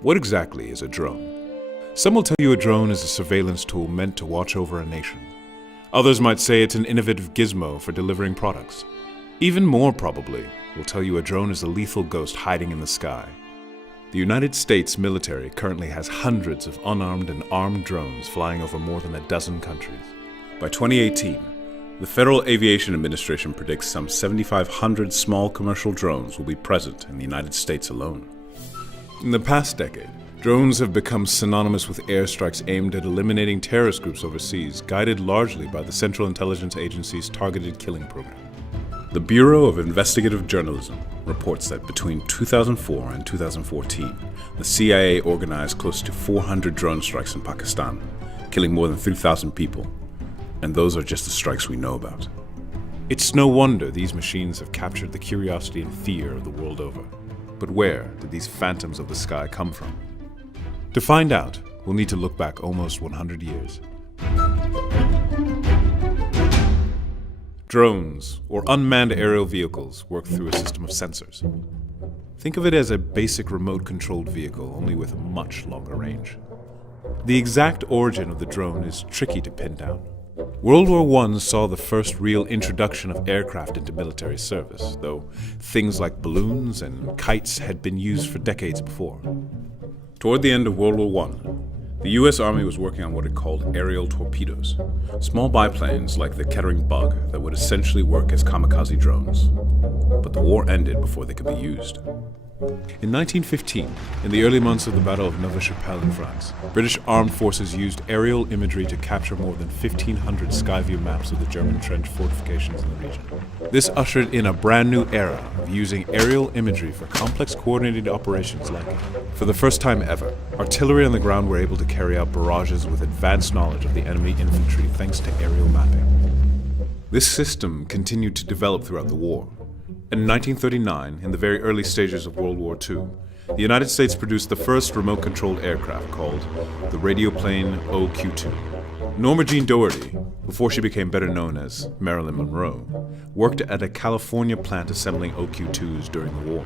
What exactly is a drone? Some will tell you a drone is a surveillance tool meant to watch over a nation. Others might say it's an innovative gizmo for delivering products. Even more probably, will tell you a drone is a lethal ghost hiding in the sky. The United States military currently has hundreds of unarmed and armed drones flying over more than a dozen countries. By 2018, the Federal Aviation Administration predicts some 7,500 small commercial drones will be present in the United States alone. In the past decade, drones have become synonymous with airstrikes aimed at eliminating terrorist groups overseas, guided largely by the Central Intelligence Agency's targeted killing program. The Bureau of Investigative Journalism reports that between 2004 and 2014, the CIA organized close to 400 drone strikes in Pakistan, killing more than 3,000 people. And those are just the strikes we know about. It's no wonder these machines have captured the curiosity and fear of the world over. But where did these phantoms of the sky come from? To find out, we'll need to look back almost 100 years. Drones, or unmanned aerial vehicles, work through a system of sensors. Think of it as a basic remote-controlled vehicle, only with a much longer range. The exact origin of the drone is tricky to pin down. World War I saw the first real introduction of aircraft into military service, though things like balloons and kites had been used for decades before. Toward the end of World War I, the US Army was working on what it called aerial torpedoes, small biplanes like the Kettering Bug that would essentially work as kamikaze drones. But the war ended before they could be used. In 1915, in the early months of the Battle of Neuve-Chapelle in France, British armed forces used aerial imagery to capture more than 1,500 skyview maps of the German trench fortifications in the region. This ushered in a brand new era of using aerial imagery for complex coordinated operations like, for the first time ever, artillery on the ground were able to carry out barrages with advanced knowledge of the enemy infantry thanks to aerial mapping. This system continued to develop throughout the war. In 1939, in the very early stages of World War II, the United States produced the first remote-controlled aircraft called the radioplane OQ-2. Norma Jean Doherty, before she became better known as Marilyn Monroe, worked at a California plant assembling OQ-2s during the war.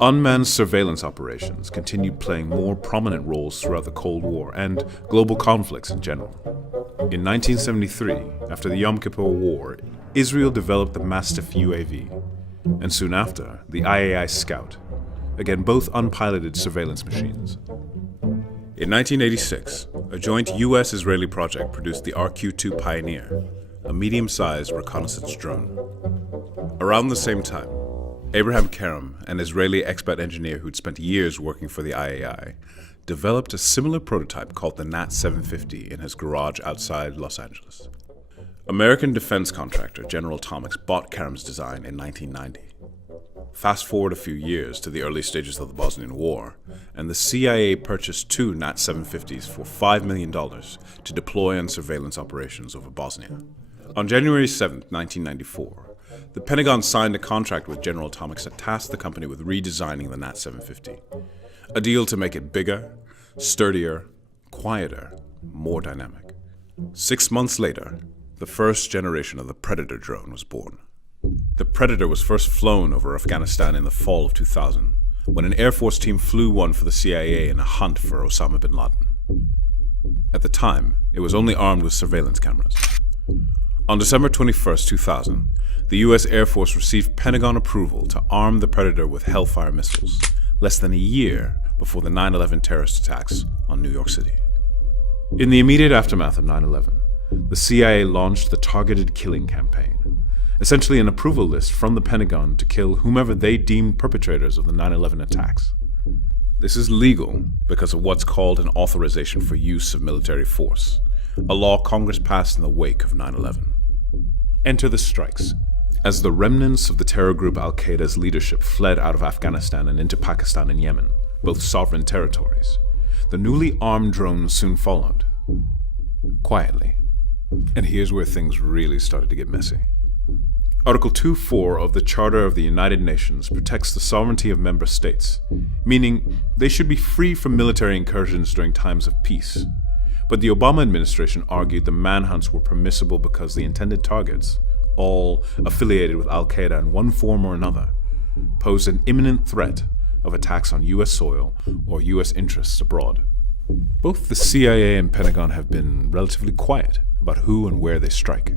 Unmanned surveillance operations continued playing more prominent roles throughout the Cold War and global conflicts in general. In 1973, after the Yom Kippur War, Israel developed the Mastiff UAV, and soon after, the IAI Scout, again both unpiloted surveillance machines. In 1986, a joint US-Israeli project produced the RQ-2 Pioneer, a medium-sized reconnaissance drone. Around the same time, Abraham Karam, an Israeli expat engineer who'd spent years working for the IAI, developed a similar prototype called the Nat 750 in his garage outside Los Angeles. American defense contractor General Atomics bought Karam's design in 1990. Fast forward a few years to the early stages of the Bosnian War, and the CIA purchased two Nat 750s for $5 million to deploy on surveillance operations over Bosnia. On January 7, 1994, the Pentagon signed a contract with General Atomics that tasked the company with redesigning the Nat 750, a deal to make it bigger, sturdier, quieter, more dynamic. 6 months later, the first generation of the Predator drone was born. The Predator was first flown over Afghanistan in the fall of 2000, when an Air Force team flew one for the CIA in a hunt for Osama bin Laden. At the time, it was only armed with surveillance cameras. On December 21, 2000, the US Air Force received Pentagon approval to arm the Predator with Hellfire missiles, less than a year before the 9/11 terrorist attacks on New York City. In the immediate aftermath of 9/11, the CIA launched the Targeted Killing Campaign, essentially an approval list from the Pentagon to kill whomever they deemed perpetrators of the 9/11 attacks. This is legal because of what's called an authorization for use of military force, a law Congress passed in the wake of 9/11. Enter the strikes. As the remnants of the terror group Al-Qaeda's leadership fled out of Afghanistan and into Pakistan and Yemen, both sovereign territories, the newly armed drones soon followed. Quietly. And here's where things really started to get messy. Article 2.4 of the Charter of the United Nations protects the sovereignty of member states, meaning they should be free from military incursions during times of peace. But the Obama administration argued the manhunts were permissible because the intended targets, all affiliated with Al-Qaeda in one form or another, posed an imminent threat of attacks on U.S. soil or U.S. interests abroad. Both the CIA and Pentagon have been relatively quiet about who and where they strike.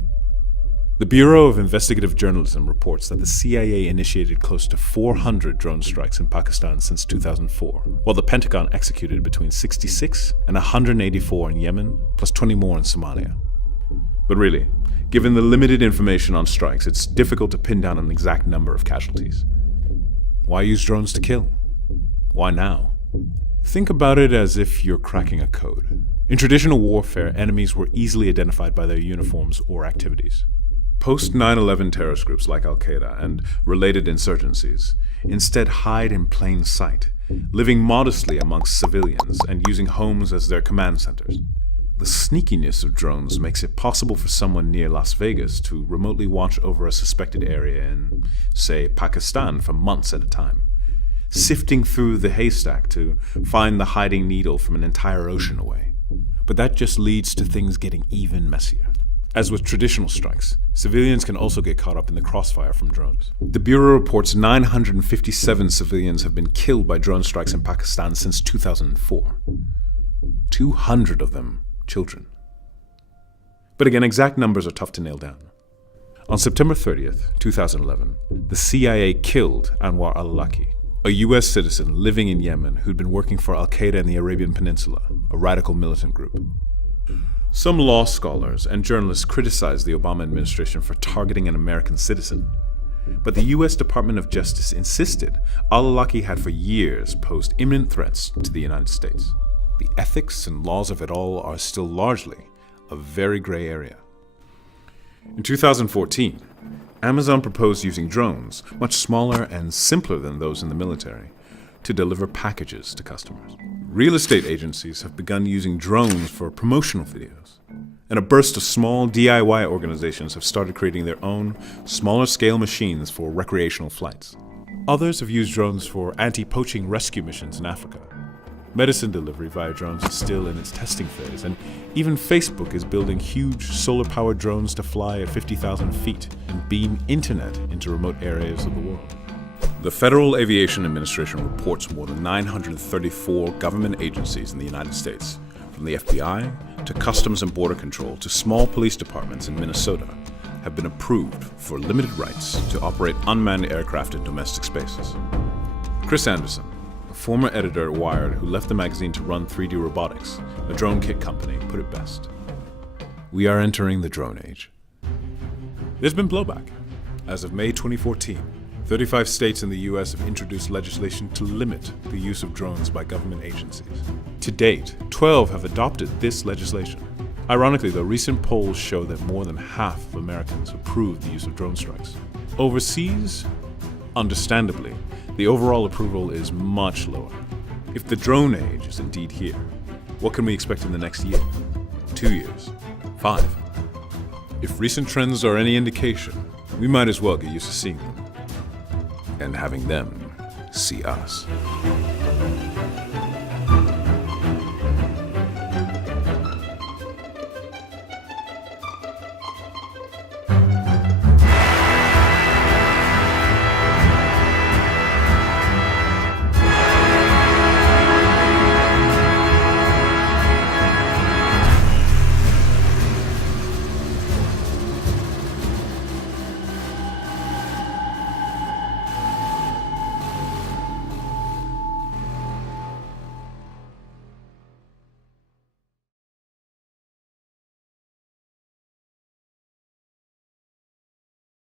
The Bureau of Investigative Journalism reports that the CIA initiated close to 400 drone strikes in Pakistan since 2004, while the Pentagon executed between 66 and 184 in Yemen, plus 20 more in Somalia. But really, given the limited information on strikes, it's difficult to pin down an exact number of casualties. Why use drones to kill? Why now? Think about it as if you're cracking a code. In traditional warfare, enemies were easily identified by their uniforms or activities. Post-9/11 terrorist groups like Al-Qaeda and related insurgencies instead hide in plain sight, living modestly amongst civilians and using homes as their command centers. The sneakiness of drones makes it possible for someone near Las Vegas to remotely watch over a suspected area in, say, Pakistan for months at a time, sifting through the haystack to find the hiding needle from an entire ocean away. But that just leads to things getting even messier. As with traditional strikes, civilians can also get caught up in the crossfire from drones. The Bureau reports 957 civilians have been killed by drone strikes in Pakistan since 2004. 200 of them children. But again, exact numbers are tough to nail down. On September 30th, 2011, the CIA killed Anwar al-Awlaki, a U.S. citizen living in Yemen who'd been working for Al-Qaeda in the Arabian Peninsula, a radical militant group. Some law scholars and journalists criticized the Obama administration for targeting an American citizen, but the U.S. Department of Justice insisted al-Awlaki had for years posed imminent threats to the United States. The ethics and laws of it all are still largely a very gray area. In 2014, Amazon proposed using drones, much smaller and simpler than those in the military, to deliver packages to customers. Real estate agencies have begun using drones for promotional videos, and a burst of small DIY organizations have started creating their own, smaller-scale machines for recreational flights. Others have used drones for anti-poaching rescue missions in Africa. Medicine delivery via drones is still in its testing phase, and even Facebook is building huge solar-powered drones to fly at 50,000 feet and beam internet into remote areas of the world. The Federal Aviation Administration reports more than 934 government agencies in the United States, from the FBI to Customs and Border Control to small police departments in Minnesota, have been approved for limited rights to operate unmanned aircraft in domestic spaces. Chris Anderson, a former editor at Wired who left the magazine to run 3D Robotics, a drone kit company, put it best. We are entering the drone age. There's been blowback. As of May 2014, 35 states in the U.S. have introduced legislation to limit the use of drones by government agencies. To date, 12 have adopted this legislation. Ironically, though, recent polls show that more than half of Americans approve the use of drone strikes. Overseas, understandably, the overall approval is much lower. If the drone age is indeed here, what can we expect in the next year, 2 years, 5? If recent trends are any indication, we might as well get used to seeing them and having them see us.